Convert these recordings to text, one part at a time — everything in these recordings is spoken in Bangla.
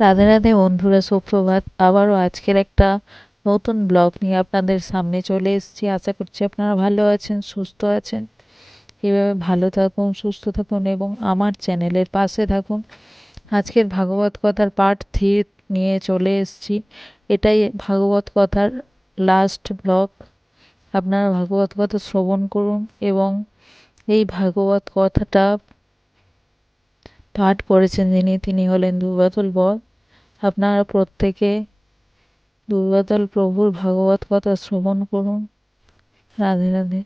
রাধে রাধে বন্ধুরা, সুপ্রভাত। আবারও আজকের একটা নতুন ব্লগ নিয়ে আপনাদের সামনে চলে এসেছি। আশা করছি আপনারা ভালো আছেন, সুস্থ আছেন। এভাবে ভালো থাকুন, সুস্থ থাকুন এবং আমার চ্যানেলের পাশে থাকুন। আজকের ভাগবত কথার পার্ট থ্রি নিয়ে চলে এসেছি। এটাই ভাগবত কথার লাস্ট ব্লগ। আপনারা ভাগবত কথা শ্রবণ করুন এবং এই ভাগবত কথাটা পাঠ করেছেন যিনি, তিনি হলেন দুর্বাতুল বর। আপনারা প্রত্যেকে দুর্বাতল প্রভুর ভাগবত কথা শ্রবণ করুন। রাধে রাধে।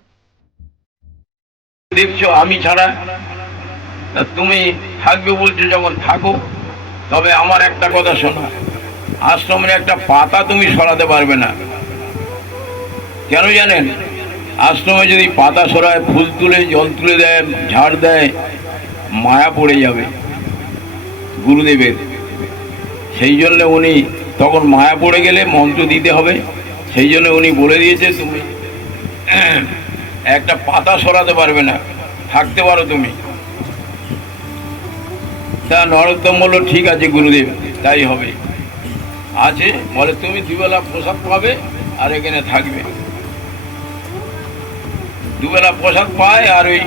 দেখছ, আমি ছাড়া তুমি থাকবে বলছো যখন থাকো, তবে আমার একটা কথা শোনো। আশ্রমের একটা পাতা তুমি সরাতে পারবে না। কেন জানেন? আশ্রমে যদি পাতা সরায়, ফুল তুলে, জল তুলে দেয়, ঝাড় দেয়, মায়া পড়ে যাবে। গুরুদেবের। সেই জন্য উনি তখন মায়া পড়ে গেলে মন্ত্র দিতে হবে। সেই জন্য উনি বলে দিয়েছে, তুমি একটা পাতা সরাতে পারবে না, থাকতে পারো তুমি। তা নরোত্তম বলল, ঠিক আছে গুরুদেব, তাই হবে। আছে, বলে, তুমি দুবেলা প্রসাদ পাবে আর এখানে থাকবে। দুবেলা প্রসাদ পায় আর ওই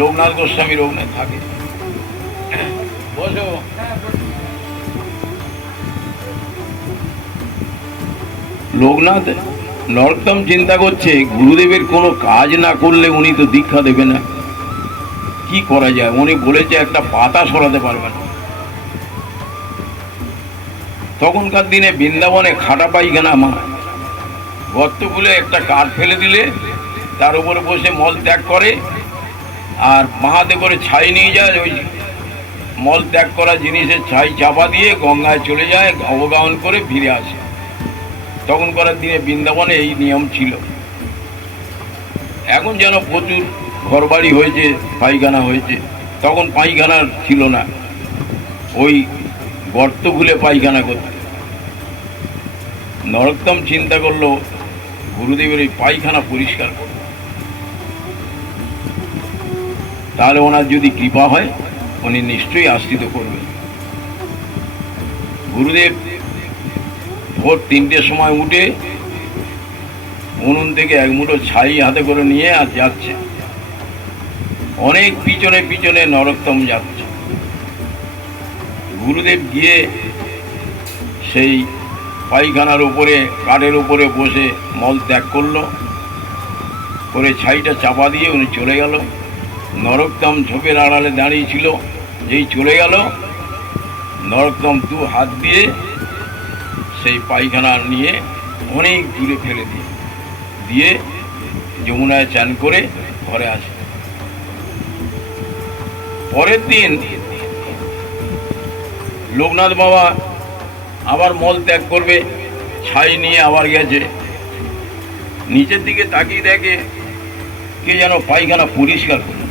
লোকনাথ গোস্বামীর ওখানে থাকে। বসো। লোকনাথ, নরোত্তম চিন্তা করছে, গুরুদেবের কোনো কাজ না করলে উনি তো দীক্ষা দেবে না। কি করা যায়? উনি বলেছে একটা পাতা সরাতে পারবে না। তখনকার দিনে বৃন্দাবনে খাটা পাইখানা মা। গর্ত খুলে একটা কাঠ ফেলে দিলে, তার উপরে বসে মল ত্যাগ করে, আর বাহাতে করে ছাই নিয়ে যায়, ওই মল ত্যাগ করা জিনিসের ছাই চাপা দিয়ে গঙ্গায় চলে যায়, অবগাহন করে ফিরে আসে। তখনকার দিনে বৃন্দাবনে এই নিয়ম ছিল। এখন যেন প্রচুর ঘরবাড়ি হয়েছে, পায়খানা হয়েছে, তখন পায়খানা ছিল না। ওই গর্ত খুলে পায়খানা করতে। নরোত্তম চিন্তা করল, গুরুদেবের এই পায়খানা পরিষ্কার করব তাহলে ওনার যদি কৃপা হয়, উনি নিশ্চয়ই আশ্রিত করবেন। গুরুদেব ভোর তিনটের সময় উঠে উনুন থেকে এক মুঠো ছাই হাতে করে নিয়ে আর যাচ্ছে। অনেক পিছনে পিছনে নরোত্তম যাচ্ছে। গুরুদেব গিয়ে সেই পায়খানার উপরে, কাঠের উপরে বসে মল ত্যাগ করল। করে ছাইটা চাপা দিয়ে উনি চলে গেল। নরোত্তম ঝোপের আড়ালে দাঁড়িয়ে ছিল। যেই চলে গেল, নরোত্তম দু হাত দিয়ে সেই পায়খানা নিয়ে অনেক দূরে ফেলে দিয়ে দিয়ে যমুনায় চান করে ঘরে আসে। পরের দিন লোকনাথ বাবা আবার মল ত্যাগ করবে, ছাই নিয়ে আবার গেছে। নিচের দিকে তাকিয়ে দেখে কে যেন পায়খানা পরিষ্কার করল।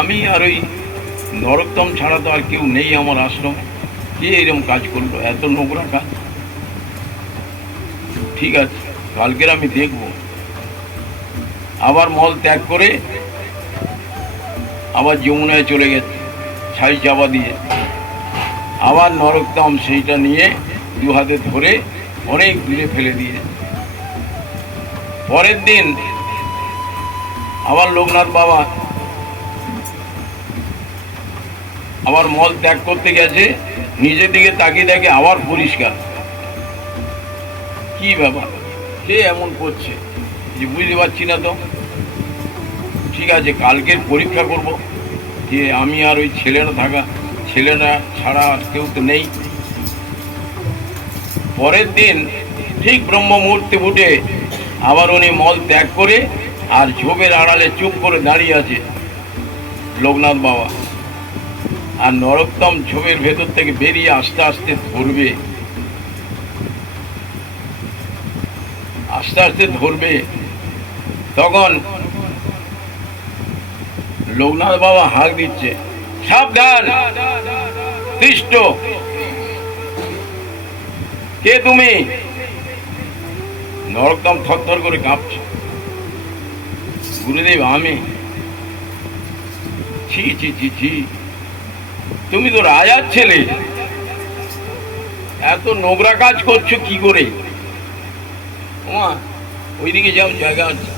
আমি আর ওই নরোত্তম ছাড়া তো আর কেউ নেই আমার আশ্রমে। কে এরকম কাজ করল? এত নোংরা কাজ। ঠিক আছে, কালকের আমি দেখব। আবার মল ত্যাগ করে আবার যমুনায় চলে গেছে ছাই চাপা দিয়ে। আবার নরোত্তম সেইটা নিয়ে দু হাতে ধরে অনেক দূরে ফেলে দিয়ে। পরের দিন আবার লোকনাথ বাবা আবার মল ত্যাগ করতে গেছে, নিজের দিকে তাকিয়ে দেখে আবার পরিষ্কার। কি ব্যাপার? কে এমন করছে? যে বুঝতে পারছি না তো। ঠিক আছে, কালকের পরীক্ষা করব। যে আমি আর ওই ছেলেরা থাকা ছেলেরা ছাড়া আর কেউ তো নেই। পরের দিন ঠিক ব্রহ্ম মুহূর্তে উঠে আবার উনি মল ত্যাগ করে আর ঝোপের আড়ালে চুপ করে দাঁড়িয়ে আছে লোকনাথ বাবা। আর নরোত্তম ঝোপের ভেতর থেকে বেরিয়ে আস্তে আস্তে ধরবে। আস্তে আস্তে ধরবে তখন লোকনাথ বাবা হাঁক দিচ্ছে, সাবধান কে তুমি? নরকদম থরথর করে কাঁপছে। গুরুদেব, আমি। ছি ছি ছি ছি। তুমি তো রাজার ছেলে। এত নোংরা কাজ করছ কি করে? ওইদিকে যাও জায়গা আছে।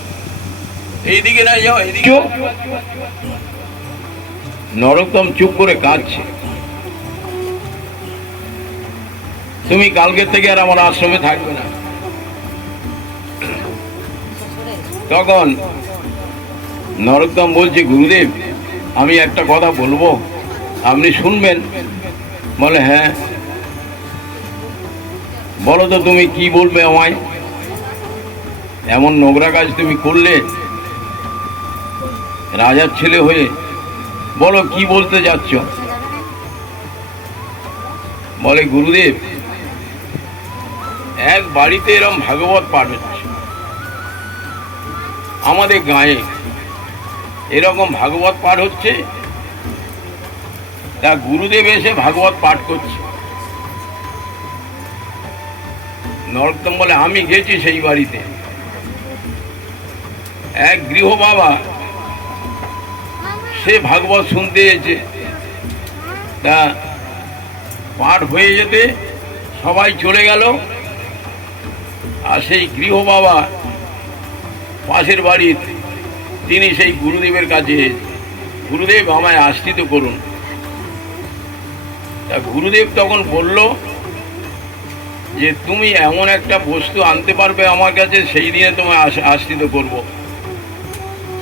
এইদিকে না যাও এইদিকে নরকম চুপ করে কাঁদছে। তুমি কালকে থেকে আর আমার আশ্রমে থাকবে না। তখন নরোত্তম বলছে গুরুদেব আমি একটা কথা বলব। আপনি শুনবেন? বলে হ্যাঁ। বলো তো তুমি কি বলবে আমায়? এমন নোংরা কাজ তুমি করলে রাজার ছেলে হয়ে বলো কি বলতে যাচ্ছ? বলে, গুরুদেব, এক বাড়িতে এরম ভাগবত পাঠ হচ্ছে। আমাদের গায়ে এরকম ভাগবত পাঠ হচ্ছে। তা গুরুদেব এসে ভাগবত পাঠ করছে। নরোত্তম বলে, আমি গেছি সেই বাড়িতে। এক গৃহ বাবা। সে ভাগবত শুনতে এসেছে। তা পাঠ হয়ে যেতে সবাই চলে গেল। আর সেই গৃহ বাবা পাশের বাড়ির তিনি সেই গুরুদেবের কাছে গুরুদেব, আমায় আশ্রিত করুন। তা গুরুদেব তখন বলল, যে তুমি এমন একটা বস্তু আনতে পারবে আমার কাছে, সেই দিনে তোমায় আশ- আশ্রিত করব।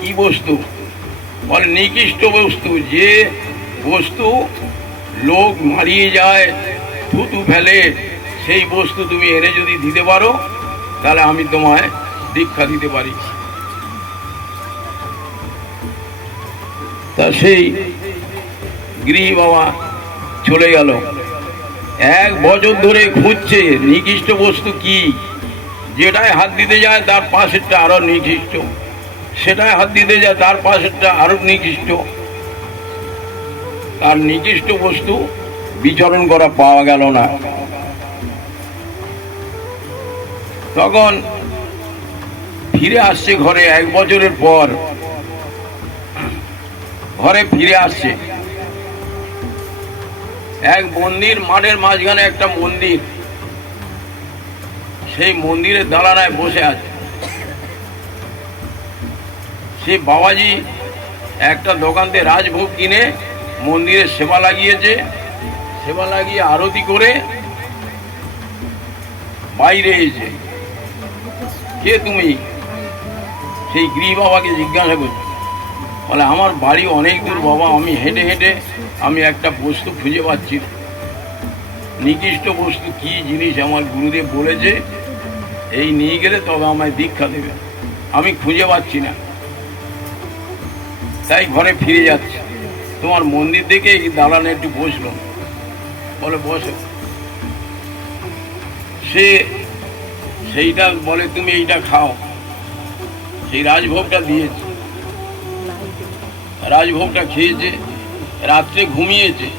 কি বস্তু? বলে, নিকৃষ্ট বস্তু, যে বস্তু লোক মারিয়ে যায়, থুতু ফেলে, সেই বস্তু তুমি এনে যদি দিতে পারো, তাহলে আমি তোমায় দীক্ষা দিতে পারি। তা সেই গৃহী বাবা চলে গেল। এক বছর ধরে খুঁজছে, নিকৃষ্ট বস্তু কি? যেটায় হাত দিতে যায়, তার পাশেরটা আরও নিকৃষ্ট। সেটায় হাত দিতে যায়, তার পাশেরটা আরও নিকৃষ্ট। তার নিকৃষ্ট বস্তু বিচরণ করা পাওয়া গেল না। তখন ফিরে আসছে ঘরে, এক বছরের পর ঘরে ফিরে আসছে। এক মন্দির, মাঠের মাঝখানে একটা মন্দির। সেই মন্দিরের দালানায় বসে আছে। সেই বাবাজি একটা দোকান থেকে রাজভোগ কিনে মন্দিরে সেবা লাগিয়েছে। সেবা লাগিয়ে আরতি করে বাইরে এসে কে তুমি? সেই গৃহ বাবাকে জিজ্ঞাসা করছে। বলে, আমার বাড়ি অনেক দূর বাবা, আমি হেঁটে হেঁটে আমি একটা বস্তু খুঁজে পাচ্ছি। নিকৃষ্ট বস্তু কি জিনিস আমার গুরুদেব বলেছে? এই নিয়ে গেলে তবে আমায় দীক্ষা দেবে। আমি খুঁজে পাচ্ছি না। তাই ঘরে ফিরে যাচ্ছি। তোমার মন্দির দেখে দালানে একটু বসল। বলে, বসো। সে সেইটা বলে, তুমি এইটা খাও। সেই রাজভোগটা দিয়েছে। রাজভোগটা খেয়েছে, রাত্রে ঘুমিয়েছে।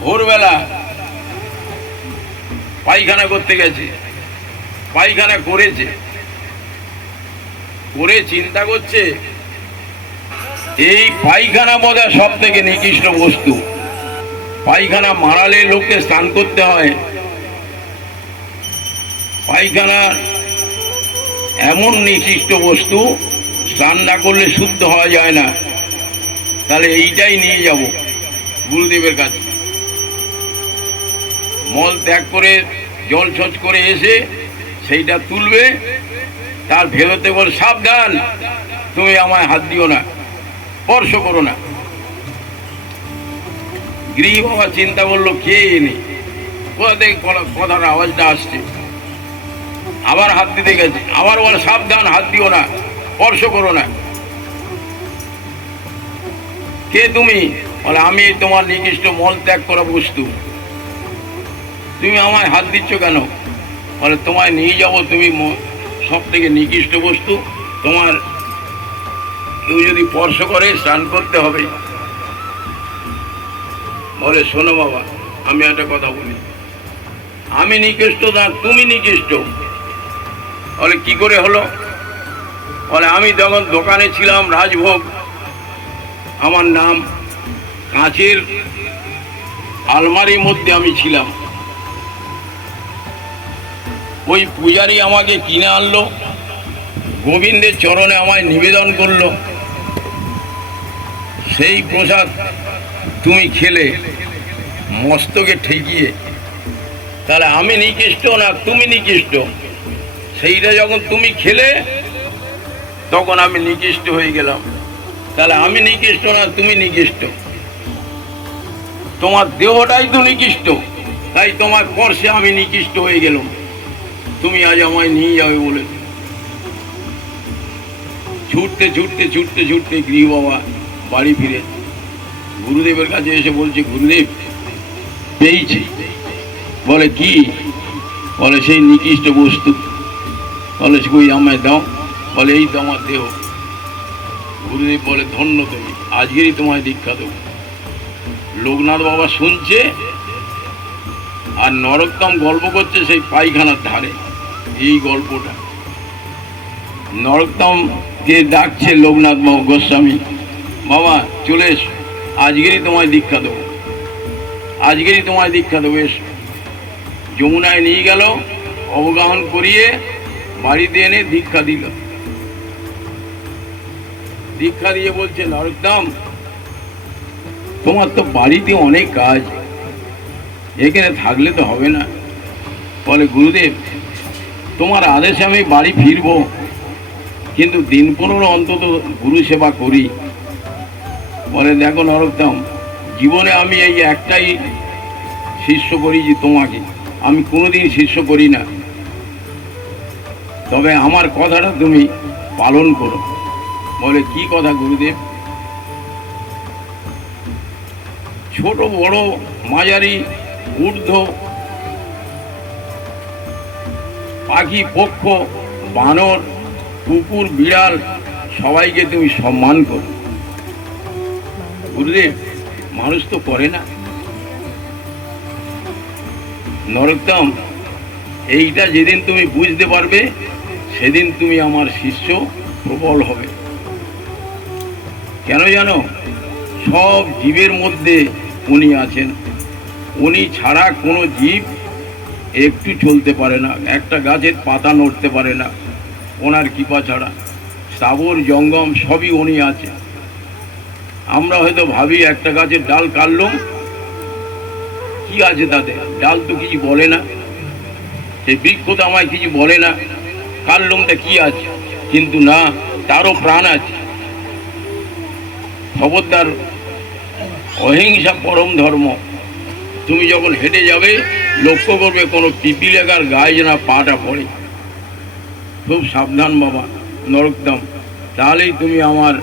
ভোরবেলা পায়খানা করতে গেছে। পায়খানা করেছে। করে চিন্তা করছে এই পায়খানা বোধা সব থেকে নিকৃষ্ট বস্তু। পায়খানা মারালে লোককে স্নান করতে হয়। পায়খানা এমন নিকৃষ্ট বস্তু, স্নান না করলে শুদ্ধ হওয়া যায় না। তাহলে এইটাই নিয়ে যাব গুরুদেবের কাছে। মল ত্যাগ করে, জল ছচ করে এসে সেইটা তুলবে, তার ভেরোতে বল, সাবধান, তুমি আমায় হাত দিও না। স্পর্শ করো না। গৃহ বাবা চিন্তা করল, কে এনে কথার আওয়াজটা আসছে? আবার হাত দিতে গেছে। আবার বলে, সাবধান, হাত দিও না, স্পর্শ করো না। কে তুমি? বলে, আমি তোমার নির্দিষ্ট মল ত্যাগ করা বস্তু। তুমি আমায় হাত দিচ্ছ কেন? বলে, তোমায় নিয়ে যাব, তুমি সব থেকে নিকৃষ্ট বস্তু, তোমার কেউ যদি স্পর্শ করে স্নান করতে হবে, বলে, শোনো বাবা, আমি একটা কথা বলি। আমি নিকৃষ্ট না, তুমি নিকৃষ্ট। বলে, কি করে হলো? বলে, আমি যখন দোকানে ছিলাম, রাজভোগ, আমার নাম কাঁচের আলমারির মধ্যে আমি ছিলাম। ওই পূজারি আমাকে কিনে আনলো, গোবিন্দের চরণে আমায় নিবেদন করল। সেই প্রসাদ তুমি খেলে, মস্তকে ঠেকিয়ে। তাহলে আমি নিকৃষ্ট না তুমি নিকৃষ্ট? সেইটা যখন তুমি খেলে, তখন আমি নিকৃষ্ট হয়ে গেলাম। তাহলে আমি নিকৃষ্ট না তুমি নিকৃষ্ট? তোমার দেহটাই তো নিকৃষ্ট, তাই তোমার স্পর্শে আমি নিকৃষ্ট হয়ে গেলাম। তুমি আজ আমায় নিয়ে যাবে বলে। ছুটতে ছুটতে ছুটতে ছুটতে গৃহ বাবা বাড়ি ফিরে গুরুদেবের কাছে এসে বলছে, গুরুদেব পেয়েছি বলে কি? বলে সেই নিকৃষ্ট বস্তু। বলে, কই আমায় দাও। বলে, এই তো আমার দেহ। গুরুদেব বলে, ধন্য তুমি, আজকেরই তোমায় দীক্ষা দেবো। লোকনাথ বাবা শুনছে আর নরোত্তম গল্প করছে সেই পায়খানার ধারে, এই গল্পটা। নরোত্তমকে ডাকছে লোকনাথ গোস্বামী। বাবা, চলে এসো। আজকেরই তোমায় দীক্ষা দেবো। আজকেরই তোমায় দীক্ষা দেবো, এসো। যমুনায় নিয়ে গেল, অবগাহন করিয়ে বাড়িতে এনে দীক্ষা দিল। দীক্ষা দিয়ে বলছে নরোত্তম তোমার তো বাড়িতে অনেক কাজ। এখানে থাকলে তো হবে না। বলে, গুরুদেব, তোমার আদেশে আমি বাড়ি ফিরবো। কিন্তু দিন পনেরো অন্তত গুরু সেবা করি। বলে, দেখো নরোত্তম, জীবনে আমি এই একটাই শিষ্য করি যে তোমাকে। আমি কোনোদিন শিষ্য করি না। তবে আমার কথাটা তুমি পালন করো। বলে, কি কথা, গুরুদেব? ছোট, বড়, মাঝারি, ঊর্ধ্ব, পাখি, পক্ষ, বানর, কুকুর, বিড়াল, সবাইকে তুমি সম্মান করো। গুরুদেব, মানুষ তো করে না। নরোত্তম, এইটা যেদিন তুমি বুঝতে পারবে, সেদিন তুমি আমার শিষ্য প্রবল হবে। কেন জানো? সব জীবের মধ্যে উনি আছেন। উনি ছাড়া কোনো জীব একটু চলতে পারে না, একটা গাছের পাতা নড়তে পারে না। ওনার কৃপা ছাড়া স্থাবর জঙ্গম সবই উনি আছে আমরা হয়তো ভাবি একটা গাছের ডাল কাটলাম কি আছে তাতে? ডাল তো কিছু বলে না। সেই বৃক্ষ তো আমায় কিছু বলে না। কাটলামটা কি আছে? কিন্তু না, তারও প্রাণ আছে। খবরদার, অহিংসা পরম ধর্ম। তুমি যখন হেঁটে যাবে, লক্ষ্য করবে কোনো পিপিলেকার গায়ে যেন পাটা পড়ে। খুব সাবধান বাবা, নরকদম। তাহলেই তুমি আমার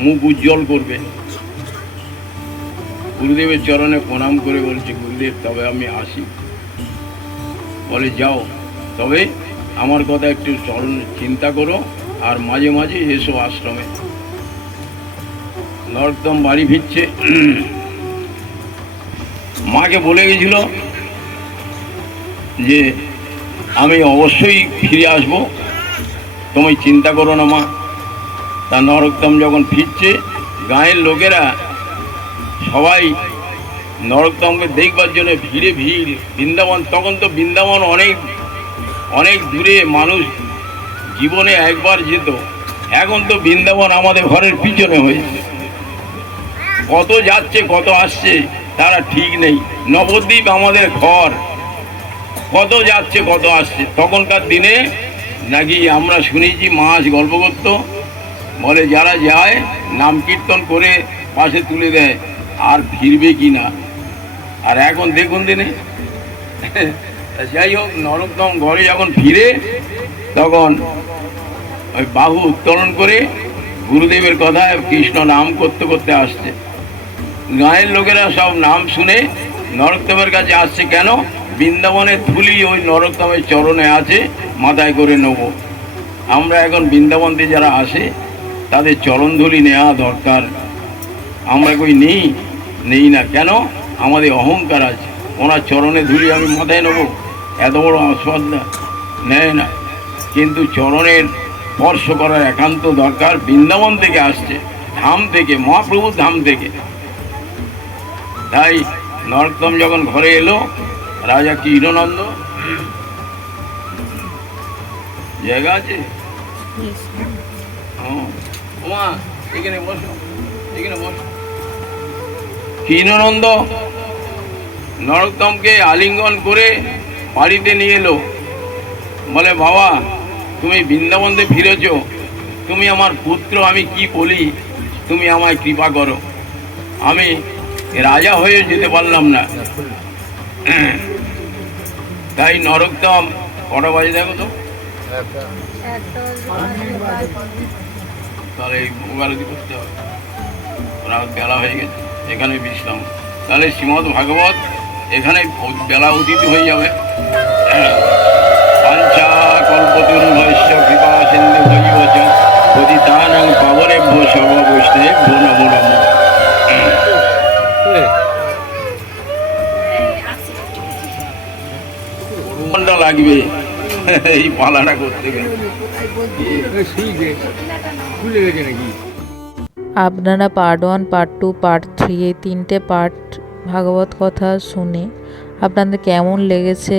মুখ উজ্জ্বল করবে। গুরুদেবের চরণে প্রণাম করে বলছে, গুরুদেব, তবে আমি আসি। বলে, যাও। তবে আমার কথা একটু চরণ চিন্তা করো আর মাঝে মাঝে এসো আশ্রমে। নরকদম বাড়ি ফিরছে। মাকে বলে গেছিল যে, আমি অবশ্যই ফিরে আসব। তুমি চিন্তা করো না মা। তা নরকদম যখন ফিরছে, গাঁয়ের লোকেরা সবাই নরকদমকে দেখবার জন্য ভিড়ে ভিড়। বৃন্দাবন তখন তো বৃন্দাবন অনেক অনেক দূরে মানুষ জীবনে একবার যেত। এখন তো বৃন্দাবন আমাদের ঘরের পিছনে হয়েছে। কত যাচ্ছে, কত আসছে, তারা ঠিক নেই। নবদ্বীপ আমাদের ঘর। কত যাচ্ছে, কত আসছে। তখনকার দিনে নাকি আমরা শুনেছি মাছ গল্প করত। বলে, যারা যায়, নাম কীর্তন করে পাশে তুলে দেয়, আর ফিরবে কি না? আর এখন দেখুন দিনে যাই হোক, নরকদম ঘরে যখন ফিরে, তখন ওই বাহু উত্তোলন করে গুরুদেবের কথায় কৃষ্ণ নাম করতে করতে আসছে। গাঁয়ের লোকেরা সব নাম শুনে নরোত্তমের কাছে আসছে, কেন? বৃন্দাবনের ধুলি ওই নরোত্তমের চরণে আছে, মাথায় করে নেব। আমরা এখন বৃন্দাবন দিয়ে যারা আসে তাদের চরণ ধুলি নেওয়া দরকার। আমরা কই নেই? নেই না কেন? আমাদের অহংকার আছে। ওনার চরণে ধুলি আমি মাথায় নেব। এত বড় আস্বাদা নেয় না। কিন্তু চরণের স্পর্শ করার একান্ত দরকার বৃন্দাবন থেকে আসছে। ধাম থেকে মহাপ্রভুর ধাম থেকে। তাই নরোত্তম যখন ঘরে এলো রাজা কৃষ্ণনন্দ জায়গা আছে? ও, ওমা এখানে বসো এখানে বসো হীননন্দ নরোত্তমকে আলিঙ্গন করে বাড়িতে নিয়ে এলো। বলে বাবা তুমি বৃন্দাবন্দে ফিরেছ। তুমি আমার পুত্র আমি কি বলি? তুমি আমায় কৃপা করো। আমি রাজা হয়ে যেতে পারলাম না। তাই নরোত্তম কটা বাজে দেখো তো? তাহলে এই মোবারতি করতে হবে। রাত বেলা হয়ে গেছে এখানে বিশ্রাম তাহলে শ্রীমদ ভাগবত এখানে বেলা অতীত হয়ে যাবে। পাঞ্চা কল্পতরু ভৈশ্য কৃপা সিন্ধু ভৈবচ পতিতানং পাবনেভ্য সর্ব বৈষ্ণবেভ্যো নমো। নমো ঘণ্টা লাগবে? এই পালাটা করতে গেলে। খুলে গেছে নাকি? আপনারা part one part two part three এই তিনটে পার্ট ভাগবত কথা শুনে আপনাদের কেমন লেগেছে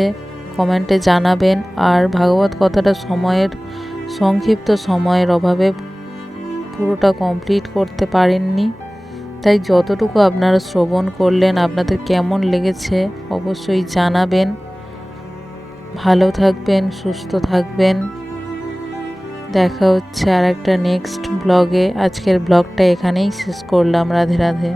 কমেন্টে জানাবেন। আর ভাগবত কথাটা সময়ের সংক্ষিপ্ত সময়ের অভাবে পুরোটা কমপ্লিট করতে পারেননি। তাই যতটুকু আপনারা শ্রবণ করলেন আপনাদের কেমন লেগেছে অবশ্যই জানাবেন। ভালো থাকবেন, সুস্থ থাকবেন। দেখা হচ্ছে আর একটা নেক্সট ব্লগে আজকের ব্লগটা এখানেই শেষ করলাম। রাধে রাধে।